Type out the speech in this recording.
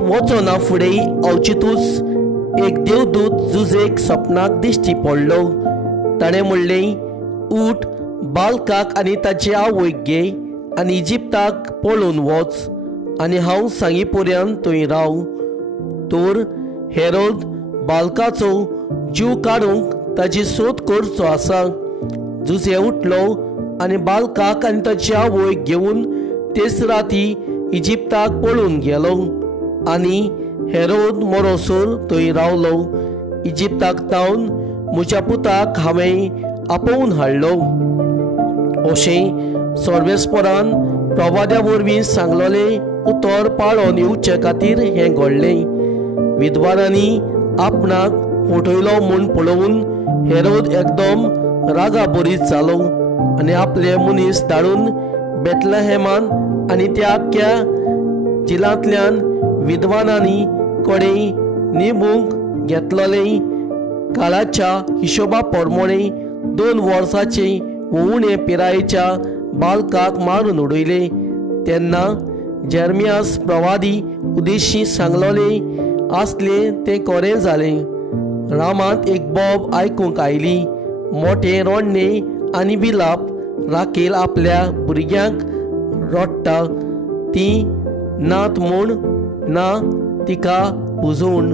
वचना फुडें अवचितूच एक देवदूत जुजेक सपनाक दिश्टी पडलो. ताणें म्हणलें, उठ, बालकाक आनी ताचे आवयक घे आनी इजिप्ताक पळून वच आनी हांव सांगी पर्यंत थंय राव. तर हेरोद बालकाचो जीव काडूंक ताची सोद करचो आसा. जुजे उठलो आनी बालकाक आनी ताची आवयक घेवन तेच राती इजिप्ताक पळून गेलो आनी हेरोद मरोसोर थंय रावलो. इजिप्ताक तावन म्हज्या पुताक हांवें आपोवन हाडलो. अशें सर्वेस्परान प्रवाद्या वरवीं सांगलोलें उतर पाळोवन येवचे खातीर हें घडलें. विद्वानांनी आपणाक फटयलो म्हूण पळोवन हेरोद एकदम रागाबरीत जालो आनी आपले मनीस धाडून बेतलेहेमान आनी त्या आख्या जिल्ल्यांतल्यान विद्वानांनी कडेन निबूंक घेतलोलें काळाच्या हिशोबा प्रमाणे 2 वर्सांचे उणे पिरायेच्या बालकाक मारून उडयले. तेन्ना जेरमियास प्रवादी उद्देशी सांगलोलें आसलें तें खरें जालें. रामांत एक बोब आयकूंक आयली, मोठे रोडणें आनी बिलाप. राखेल आपल्या भुरग्यांक रडटा, ती नात म्हूण ना तिका पुजून.